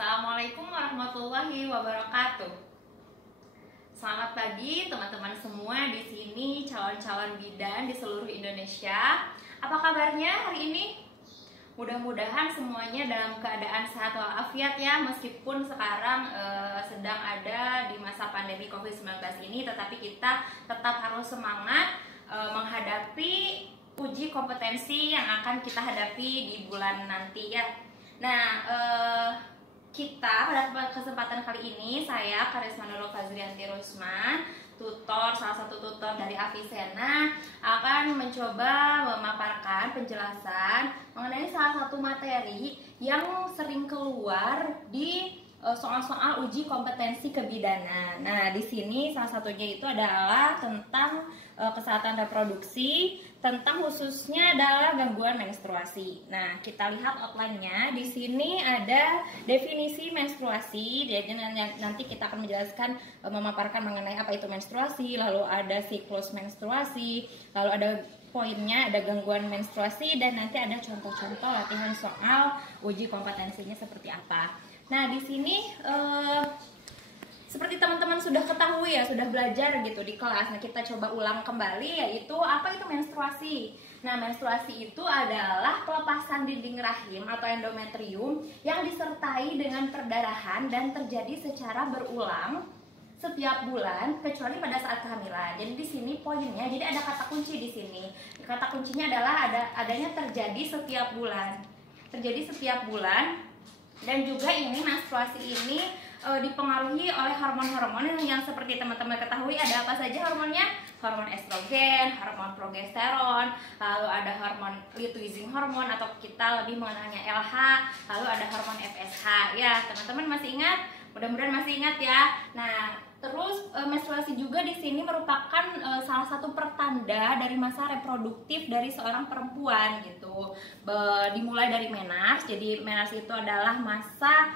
Assalamualaikum warahmatullahi wabarakatuh. Selamat pagi teman-teman semua di sini, calon-calon bidan di seluruh Indonesia. Apa kabarnya hari ini? Mudah-mudahan semuanya dalam keadaan sehat walafiat ya, meskipun sekarang sedang ada di masa pandemi COVID-19 ini, tetapi kita tetap harus semangat menghadapi uji kompetensi yang akan kita hadapi di bulan nanti ya. Nah, kita pada kesempatan kali ini, saya Karisma Nurul Fazrianti Rusman, tutor, salah satu tutor dari Avicenna, akan mencoba memaparkan penjelasan mengenai salah satu materi yang sering keluar di soal-soal uji kompetensi kebidanan. Nah, di sini salah satunya itu adalah tentang kesehatan reproduksi, tentang khususnya adalah gangguan menstruasi. Nah, kita lihat outline-nya. Di sini ada definisi menstruasi. Jadi nanti kita akan menjelaskan, memaparkan mengenai apa itu menstruasi, lalu ada siklus menstruasi, lalu ada poinnya, ada gangguan menstruasi, dan nanti ada contoh-contoh latihan soal uji kompetensinya seperti apa. Nah, di sini seperti teman-teman sudah ketahui ya, sudah belajar gitu di kelas. Nah, kita coba ulang kembali, yaitu apa itu menstruasi. Nah, menstruasi itu adalah pelepasan dinding rahim atau endometrium yang disertai dengan perdarahan dan terjadi secara berulang setiap bulan kecuali pada saat kehamilan. Jadi di sini poinnya, jadi ada kata kunci di sini. Kata kuncinya adalah adanya terjadi setiap bulan. Terjadi setiap bulan. Dan juga ini menstruasi ini dipengaruhi oleh hormon-hormon yang seperti teman-teman ketahui. Ada apa saja hormonnya? Hormon estrogen, hormon progesteron, lalu ada hormon luteinizing hormon atau kita lebih mengenalnya LH, lalu ada hormon FSH. Ya, teman-teman masih ingat? Mudah-mudahan masih ingat ya. Nah, terus menstruasi juga di sini merupakan salah satu pertanda dari masa reproduktif dari seorang perempuan gitu. Dimulai dari menars. Jadi menars itu adalah masa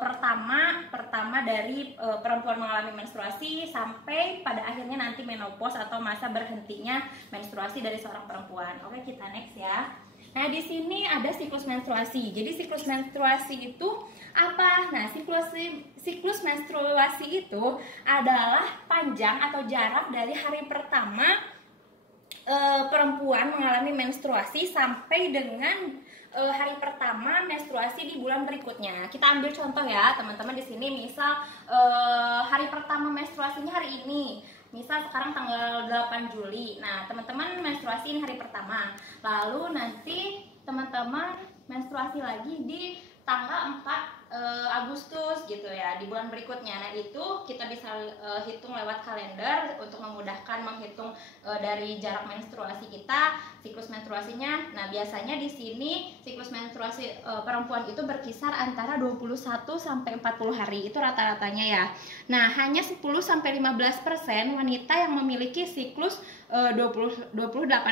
pertama dari perempuan mengalami menstruasi sampai pada akhirnya nanti menopause atau masa berhentinya menstruasi dari seorang perempuan. Oke, kita next ya. Nah, di sini ada siklus menstruasi. Jadi siklus menstruasi itu apa? Nah, siklus menstruasi itu adalah panjang atau jarak dari hari pertama perempuan mengalami menstruasi sampai dengan hari pertama menstruasi di bulan berikutnya. Kita ambil contoh ya, teman-teman di sini. Misal hari pertama menstruasinya hari ini. Misal sekarang tanggal 8 Juli. Nah, teman-teman menstruasi ini hari pertama. Lalu nanti teman-teman menstruasi lagi di tanggal 4 Agustus gitu ya, di bulan berikutnya. Nah, itu kita bisa hitung lewat kalender untuk memudahkan menghitung dari jarak menstruasi kita, siklus menstruasinya. Nah, biasanya di sini siklus menstruasi perempuan itu berkisar antara 21 sampai 40 hari. Itu rata-ratanya ya. Nah, hanya 10 sampai 15% wanita yang memiliki siklus 28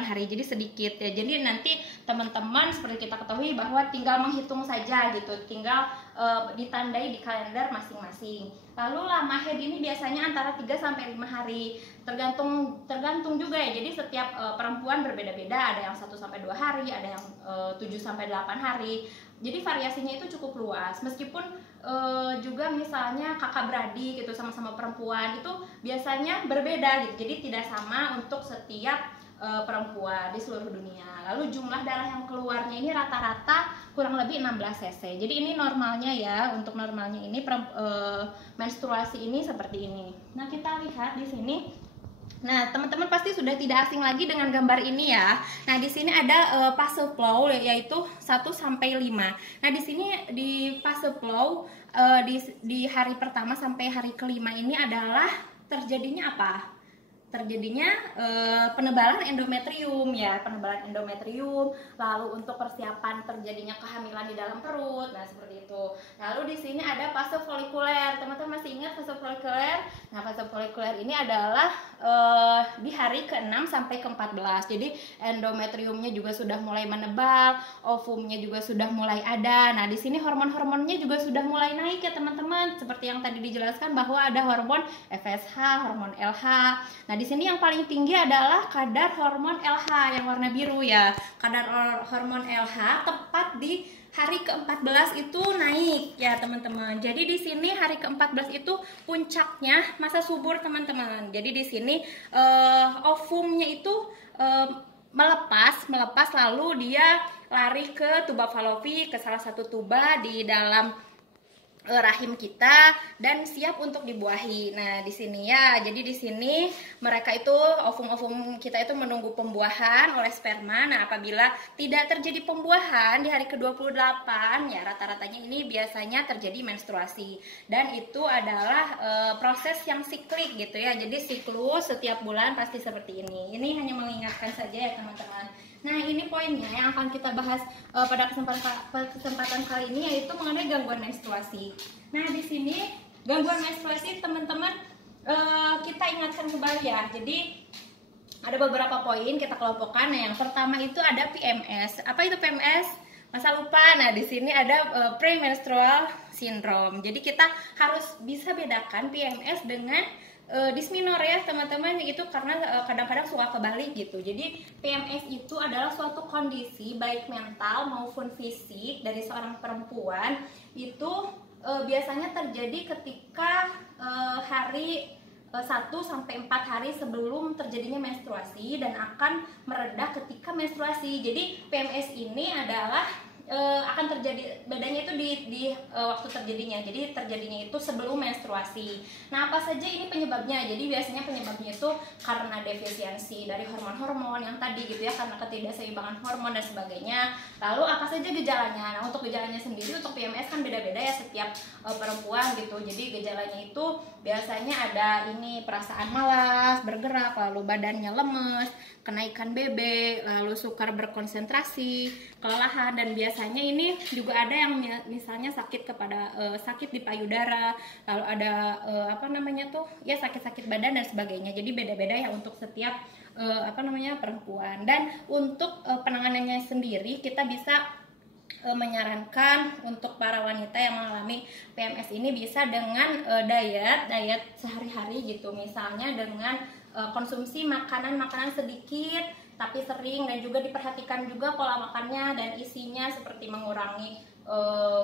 hari. Jadi sedikit ya. Jadi nanti teman-teman seperti kita ketahui bahwa tinggal menghitung saja gitu. Tinggal ditandai di kalender masing-masing. Lalu lama haid ini biasanya antara 3 sampai 5 hari. Tergantung juga ya. Jadi setiap perempuan berbeda-beda. Ada yang 1 sampai 2 hari, ada yang 7 sampai 8 hari. Jadi variasinya itu cukup luas. Meskipun juga misalnya kakak beradik gitu, sama-sama perempuan, itu biasanya berbeda gitu. Jadi tidak sama untuk setiap perempuan di seluruh dunia. Lalu jumlah darah yang keluarnya ini rata-rata kurang lebih 16 cc. Jadi ini normalnya ya. Untuk normalnya ini menstruasi ini seperti ini. Nah, kita lihat di sini. Nah, teman-teman pasti sudah tidak asing lagi dengan gambar ini ya. Nah, di sini ada fase flow yaitu 1 sampai 5. Nah, di sini di fase flow di hari pertama sampai hari kelima ini adalah terjadinya apa? Terjadinya penebalan endometrium ya, penebalan endometrium. Lalu untuk persiapan terjadinya kehamilan di dalam perut. Nah, seperti itu. Lalu di sini ada fase folikuler. Teman-teman masih ingat fase folikuler? Nah, fase folikuler ini adalah di hari ke-6 sampai ke-14. Jadi endometriumnya juga sudah mulai menebal, ovumnya juga sudah mulai ada. Nah, di sini hormon-hormonnya juga sudah mulai naik ya, teman-teman. Seperti yang tadi dijelaskan bahwa ada hormon FSH, hormon LH. Nah, di sini yang paling tinggi adalah kadar hormon LH yang warna biru ya. Kadar hormon LH tepat di hari ke-14 itu naik ya teman-teman. Jadi di sini hari ke-14 itu puncaknya masa subur teman-teman. Jadi di sini ovumnya itu melepas lalu dia lari ke tuba falopi, ke salah satu tuba di dalam rahim kita dan siap untuk dibuahi. Nah, di sini ya. Jadi di sini mereka itu ovum-ovum kita itu menunggu pembuahan oleh sperma. Nah, apabila tidak terjadi pembuahan di hari ke-28 ya rata-ratanya ini biasanya terjadi menstruasi. Dan itu adalah proses yang siklik gitu ya. Jadi siklus setiap bulan pasti seperti ini. Ini hanya mengingatkan saja ya teman-teman. Nah, ini poinnya yang akan kita bahas pada kesempatan kali ini, yaitu mengenai gangguan menstruasi. Nah, di sini gangguan menstruasi teman-teman kita ingatkan kembali ya. Jadi ada beberapa poin kita kelompokkan. Nah, yang pertama itu ada PMS. Apa itu PMS? Masa lupa. Nah, di sini ada premenstrual syndrome. Jadi kita harus bisa bedakan PMS dengan dysmenorrhea teman-teman, itu karena kadang-kadang suka kebalik gitu. Jadi PMS itu adalah suatu kondisi baik mental maupun fisik dari seorang perempuan itu biasanya terjadi ketika hari 1-4 hari sebelum terjadinya menstruasi dan akan mereda ketika menstruasi. Jadi PMS ini adalah akan terjadi, bedanya itu di waktu terjadinya. Jadi terjadinya itu sebelum menstruasi. Nah, apa saja ini penyebabnya? Jadi biasanya penyebabnya itu karena defisiensi dari hormon-hormon yang tadi gitu ya, karena ketidakseimbangan hormon dan sebagainya. Lalu apa saja gejalanya? Nah, untuk gejalanya sendiri untuk PMS kan beda-beda ya setiap perempuan gitu. Jadi gejalanya itu biasanya ada ini perasaan malas, bergerak, lalu badannya lemes, kenaikan BB, lalu sukar berkonsentrasi, kelelahan, dan biasanya ini juga ada yang misalnya sakit sakit di payudara, lalu ada sakit-sakit badan dan sebagainya. Jadi beda-beda ya untuk setiap perempuan. Dan untuk penanganannya sendiri kita bisa menyarankan untuk para wanita yang mengalami PMS ini bisa dengan diet sehari-hari gitu, misalnya dengan konsumsi makanan sedikit tapi sering, dan juga diperhatikan juga pola makannya dan isinya seperti mengurangi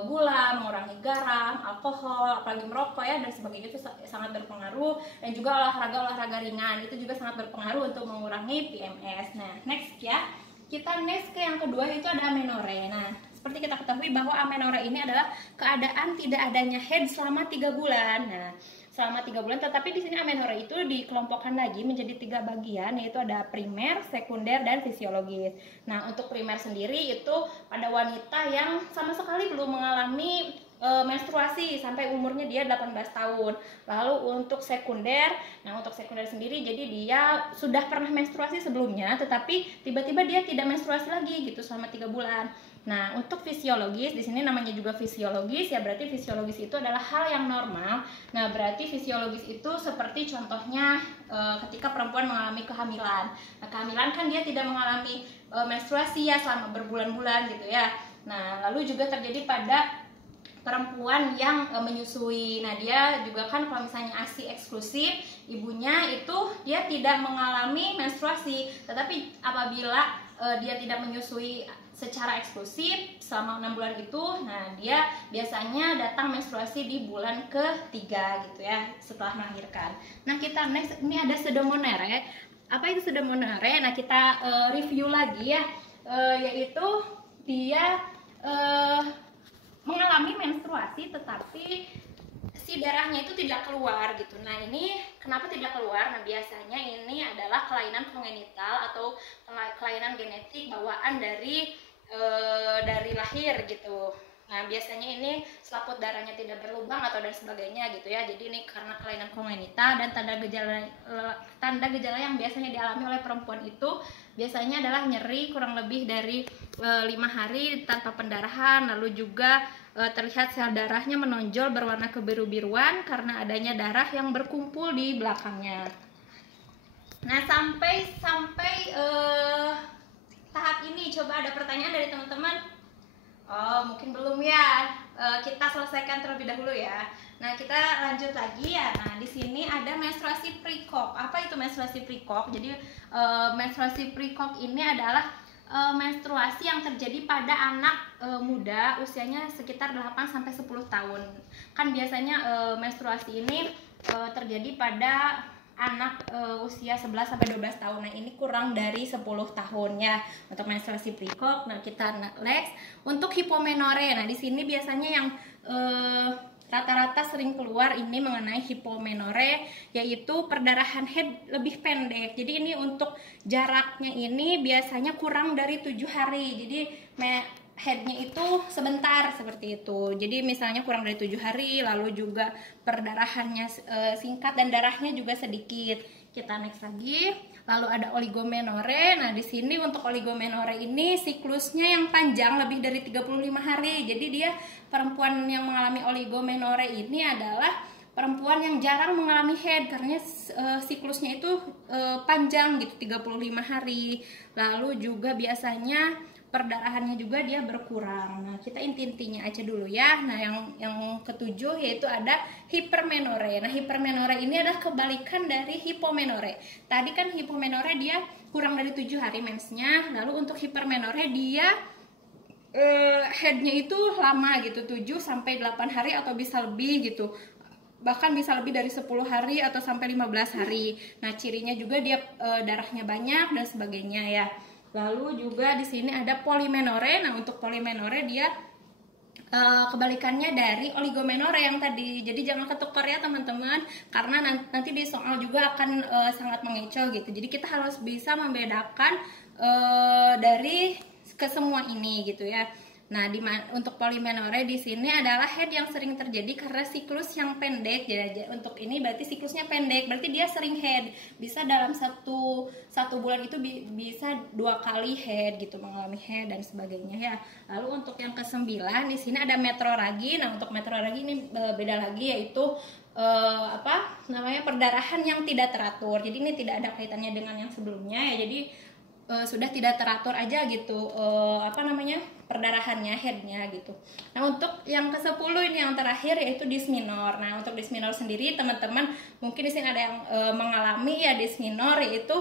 gula, mengurangi garam, alkohol, apalagi merokok ya dan sebagainya, itu sangat berpengaruh. Dan juga olahraga ringan itu juga sangat berpengaruh untuk mengurangi PMS. Nah, next ya. Kita next ke yang kedua, itu ada amenorrhea. Nah, seperti kita ketahui bahwa amenorrhea ini adalah keadaan tidak adanya head selama 3 bulan. Nah, selama 3 bulan, tetapi di sini amenorrhea itu dikelompokkan lagi menjadi 3 bagian, yaitu ada primer, sekunder, dan fisiologis. Nah, untuk primer sendiri itu pada wanita yang sama sekali belum mengalami menstruasi sampai umurnya dia 18 tahun. Lalu untuk sekunder, nah untuk sekunder sendiri jadi dia sudah pernah menstruasi sebelumnya tetapi tiba-tiba dia tidak menstruasi lagi gitu selama 3 bulan. Nah, untuk fisiologis, di sini namanya juga fisiologis ya, berarti fisiologis itu adalah hal yang normal. Nah, berarti fisiologis itu seperti contohnya ketika perempuan mengalami kehamilan. Nah, kehamilan kan dia tidak mengalami menstruasi ya selama berbulan-bulan gitu ya. Nah, lalu juga terjadi pada perempuan yang menyusui. Nah, dia juga kan kalau misalnya ASI eksklusif, ibunya itu dia tidak mengalami menstruasi, tetapi apabila dia tidak menyusui secara eksklusif selama 6 bulan itu, nah dia biasanya datang menstruasi di bulan ketiga gitu ya setelah melahirkan. Nah, kita next, ini ada pseudomonaire. Apa itu pseudomonaire? Nah, kita review lagi ya, yaitu dia mengalami menstruasi tetapi si darahnya itu tidak keluar gitu. Nah, ini kenapa tidak keluar? Nah, biasanya ini adalah kelainan kongenital atau kelainan genetik bawaan dari lahir gitu. Nah, biasanya ini selaput darahnya tidak berlubang atau dan sebagainya gitu ya. Jadi ini karena kelainan kongenital. Dan tanda gejala yang biasanya dialami oleh perempuan itu biasanya adalah nyeri kurang lebih dari 5 hari tanpa pendarahan, lalu juga terlihat sel darahnya menonjol berwarna kebiru-biruan karena adanya darah yang berkumpul di belakangnya. Nah, sampai tahap ini coba ada pertanyaan dari teman-teman. Oh, mungkin belum ya. Kita selesaikan terlebih dahulu ya. Nah, kita lanjut lagi ya. Nah, di sini ada menstruasi prekok. Apa itu menstruasi prekok? Jadi, menstruasi prekok ini adalah menstruasi yang terjadi pada anak muda usianya sekitar 8 sampai 10 tahun. Kan biasanya menstruasi ini terjadi pada anak usia 11 sampai 12 tahun. Nah, ini kurang dari 10 tahun ya untuk menstruasi prekok. Nah, kita next untuk hipomenore. Nah, di sini biasanya yang rata-rata sering keluar ini mengenai hipomenore, yaitu perdarahan head lebih pendek. Jadi ini untuk jaraknya ini biasanya kurang dari 7 hari. Jadi headnya itu sebentar seperti itu. Jadi misalnya kurang dari 7 hari, lalu juga perdarahannya singkat dan darahnya juga sedikit. Kita next lagi. Lalu ada oligomenore. Nah, di sini untuk oligomenore ini siklusnya yang panjang lebih dari 35 hari. Jadi dia perempuan yang mengalami oligomenore ini adalah perempuan yang jarang mengalami head karena siklusnya itu panjang gitu, 35 hari. Lalu juga biasanya perdarahannya juga dia berkurang. Nah, kita inti-intinya aja dulu ya. Nah, yang ketujuh yaitu ada hipermenore. Nah, hipermenore ini adalah kebalikan dari hipomenore. Tadi kan hipomenore dia kurang dari 7 hari mensnya. Lalu untuk hipermenore dia headnya itu lama gitu, 7 sampai 8 hari atau bisa lebih gitu. Bahkan bisa lebih dari 10 hari atau sampai 15 hari. Nah, cirinya juga dia darahnya banyak dan sebagainya ya. Lalu juga di sini ada polimenore. Nah, untuk polimenore dia kebalikannya dari oligomenore yang tadi. Jadi jangan ketukar ya teman-teman, karena nanti di soal juga akan sangat mengecoh gitu. Jadi kita harus bisa membedakan dari kesemua ini gitu ya. Nah, untuk polimenore di sini adalah head yang sering terjadi karena siklus yang pendek. Jadi untuk ini berarti siklusnya pendek, berarti dia sering head. Bisa dalam satu bulan itu bisa 2 kali head gitu, mengalami head dan sebagainya ya. Lalu untuk yang ke-9 di sini ada metroragi. Nah, untuk metroragi ini beda lagi, yaitu perdarahan yang tidak teratur. Jadi ini tidak ada kaitannya dengan yang sebelumnya ya. Jadi sudah tidak teratur aja gitu perdarahannya, headnya gitu. Nah, untuk yang ke-10 ini yang terakhir yaitu disminor. Nah, untuk disminor sendiri teman-teman mungkin di sini ada yang mengalami ya disminor, yaitu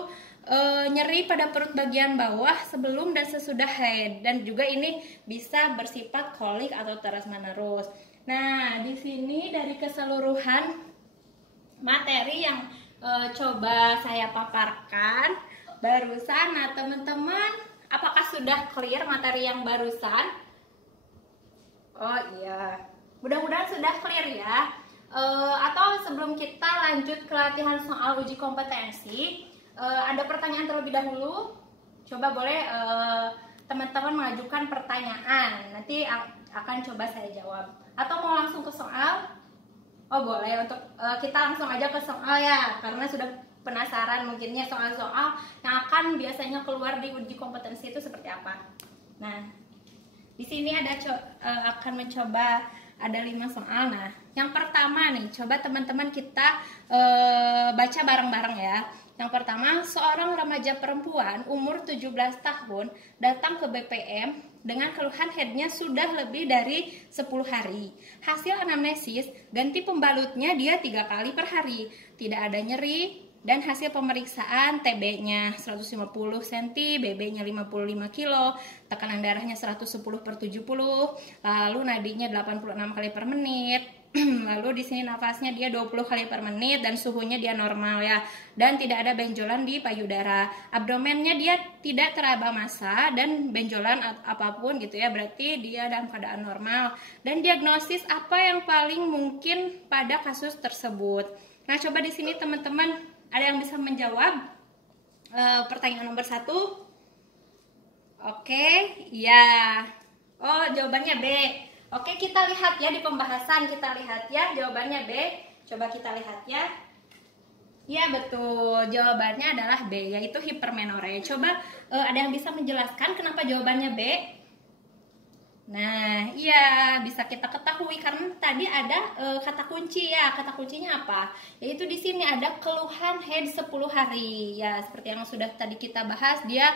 nyeri pada perut bagian bawah sebelum dan sesudah head, dan juga ini bisa bersifat kolik atau terus-menerus. Nah, di sini dari keseluruhan materi yang coba saya paparkan barusan, nah teman-teman, apakah sudah clear materi yang barusan? Oh iya, mudah-mudahan sudah clear ya. Atau sebelum kita lanjut ke latihan soal uji kompetensi, ada pertanyaan terlebih dahulu. Coba boleh teman-teman mengajukan pertanyaan, nanti akan coba saya jawab. Atau mau langsung ke soal? Oh boleh, untuk kita langsung aja ke soal ya, karena sudah penasaran mungkinnya soal-soal yang akan biasanya keluar di uji kompetensi itu seperti apa. Nah, di sini ada akan mencoba ada 5 soal. Nah, yang pertama nih, coba teman-teman kita baca bareng-bareng ya. Yang pertama, seorang remaja perempuan umur 17 tahun datang ke BPM dengan keluhan headnya sudah lebih dari 10 hari. Hasil anamnesis, ganti pembalutnya dia 3 kali per hari. Tidak ada nyeri, dan hasil pemeriksaan TB-nya 150 cm, BB-nya 55 kg, tekanan darahnya 110/70, lalu nadinya 86 kali per menit. Lalu di sini nafasnya dia 20 kali per menit dan suhunya dia normal ya. Dan tidak ada benjolan di payudara. Abdomennya dia tidak teraba massa dan benjolan apapun gitu ya. Berarti dia dalam keadaan normal. Dan diagnosis apa yang paling mungkin pada kasus tersebut? Nah, coba di sini teman-teman ada yang bisa menjawab pertanyaan nomor 1? Oke, ya. Oh, jawabannya B. Oke, kita lihat ya di pembahasan, kita lihat ya jawabannya B. Coba kita lihat ya. Ya, betul. Jawabannya adalah B, yaitu hipermenore. Coba ada yang bisa menjelaskan kenapa jawabannya B? Nah, iya bisa kita ketahui karena tadi ada kata kunci ya. Kata kuncinya apa? Yaitu di sini ada keluhan head 10 hari. Ya, seperti yang sudah tadi kita bahas, dia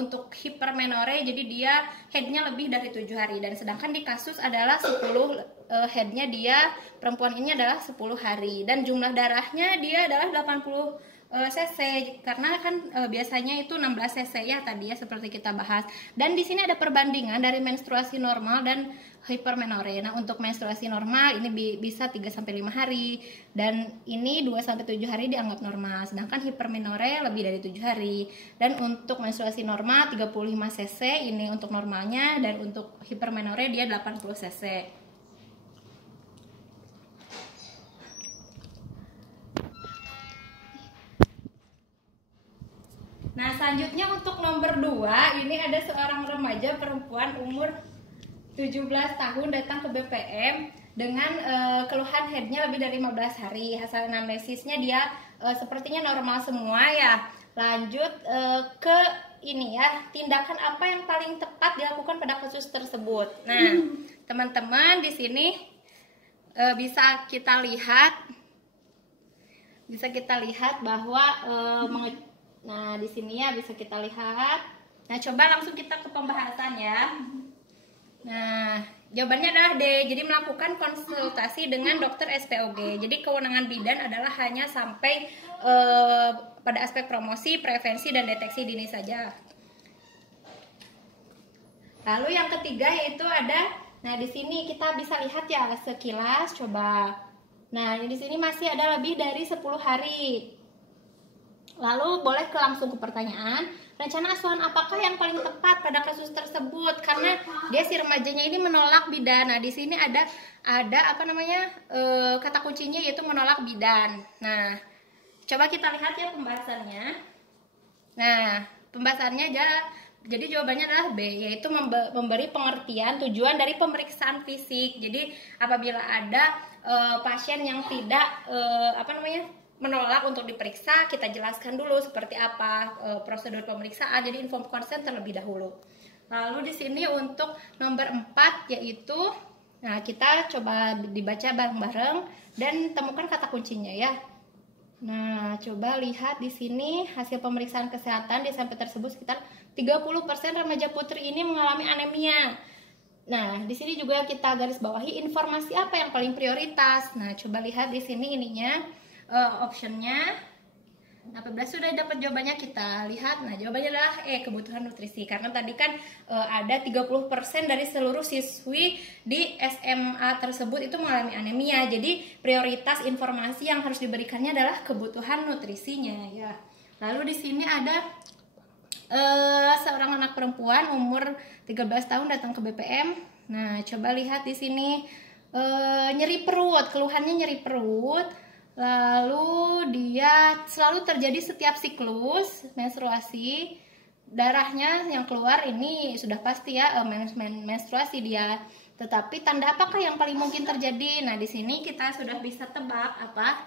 untuk hipermenore jadi dia headnya lebih dari 7 hari, dan sedangkan di kasus adalah 10 headnya dia perempuan ini adalah 10 hari, dan jumlah darahnya dia adalah 80 cc karena kan biasanya itu 16 cc ya tadi ya seperti kita bahas. Dan di sini ada perbandingan dari menstruasi normal dan hipermenore. Nah, untuk menstruasi normal ini bisa 3 sampai 5 hari, dan ini 2 sampai 7 hari dianggap normal. Sedangkan hipermenore lebih dari 7 hari. Dan untuk menstruasi normal 35 cc ini untuk normalnya, dan untuk hipermenore dia 80 cc. Nah, selanjutnya untuk nomor 2, ini ada seorang remaja perempuan umur 17 tahun datang ke BPM dengan keluhan headnya lebih dari 15 hari. Hasil anamnesisnya dia sepertinya normal semua ya. Lanjut ke ini ya, tindakan apa yang paling tepat dilakukan pada kasus tersebut. Nah, teman-teman di sini bisa kita lihat bahwa nah, di sini ya bisa kita lihat. Nah, coba langsung kita ke pembahasan ya. Nah, jawabannya adalah D. Jadi melakukan konsultasi dengan dokter SPOG. Jadi kewenangan bidan adalah hanya sampai pada aspek promosi, prevensi, dan deteksi dini saja. Lalu yang ketiga yaitu ada, nah di sini kita bisa lihat ya sekilas coba. Nah, di sini masih ada lebih dari 10 hari. Lalu boleh langsung ke pertanyaan, rencana asuhan apakah yang paling tepat pada kasus tersebut? Karena dia si remajanya ini menolak bidan. Nah, di sini ada apa namanya kata kuncinya yaitu menolak bidan. Nah, coba kita lihat ya pembahasannya. Nah, pembahasannya jadi jawabannya adalah B, yaitu memberi pengertian tujuan dari pemeriksaan fisik. Jadi apabila ada pasien yang tidak menolak untuk diperiksa, kita jelaskan dulu seperti apa prosedur pemeriksaan. Jadi inform consent terlebih dahulu. Lalu di sini untuk nomor 4 yaitu, nah kita coba dibaca bareng-bareng dan temukan kata kuncinya ya. Nah, coba lihat di sini hasil pemeriksaan kesehatan di sampel tersebut sekitar 30% remaja putri ini mengalami anemia. Nah, di sini juga kita garis bawahi informasi apa yang paling prioritas. Nah, coba lihat di sini ininya optionnya. Nah, apabila sudah dapat jawabannya kita lihat. Nah, jawabannya adalah kebutuhan nutrisi. Karena tadi kan ada 30% dari seluruh siswi di SMA tersebut itu mengalami anemia. Jadi prioritas informasi yang harus diberikannya adalah kebutuhan nutrisinya ya. Lalu di sini ada seorang anak perempuan umur 13 tahun datang ke BPM. Nah, coba lihat di sini nyeri perut, keluhannya nyeri perut. Lalu dia selalu terjadi setiap siklus menstruasi, darahnya yang keluar ini sudah pasti ya menstruasi dia. Tetapi tanda apakah yang paling mungkin terjadi? Nah, di sini kita sudah bisa tebak apa?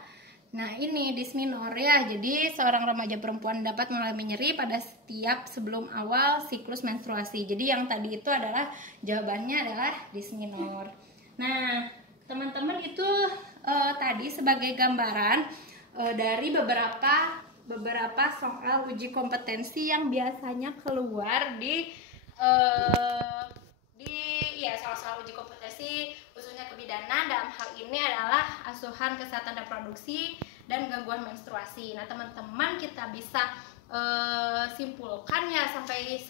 Nah, ini dysmenorrhea. Jadi seorang remaja perempuan dapat mengalami nyeri pada setiap sebelum awal siklus menstruasi. Jadi yang tadi itu adalah jawabannya adalah dysmenor. Nah, teman-teman itu tadi sebagai gambaran dari beberapa soal uji kompetensi yang biasanya keluar di soal-soal uji kompetensi khususnya kebidanan. Dalam hal ini adalah asuhan kesehatan reproduksi dan gangguan menstruasi. Nah, teman-teman kita bisa simpulkan ya sampai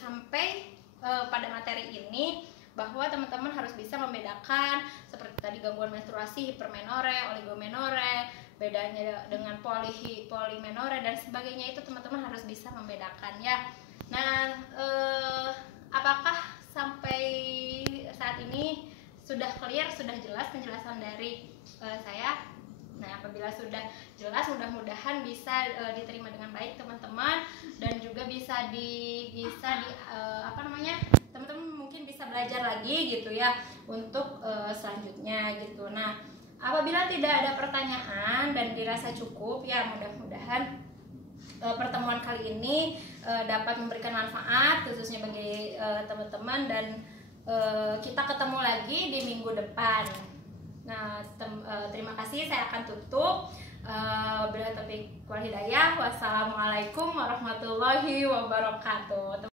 pada materi ini bahwa teman-teman harus bisa membedakan seperti tadi gangguan menstruasi, hipermenore, oligomenore, bedanya dengan polimenore dan sebagainya, itu teman-teman harus bisa membedakan ya. Nah, apakah sampai saat ini sudah clear, sudah jelas penjelasan dari saya? Nah, apabila sudah jelas, mudah-mudahan bisa diterima dengan baik teman-teman, dan juga teman-teman mungkin bisa belajar lagi gitu ya untuk selanjutnya gitu. Nah, apabila tidak ada pertanyaan dan dirasa cukup ya, mudah-mudahan pertemuan kali ini dapat memberikan manfaat khususnya bagi teman-teman, dan kita ketemu lagi di minggu depan. Nah, terima kasih, saya akan tutup. Bila taufiq wal hidayah. Wassalamualaikum warahmatullahi wabarakatuh.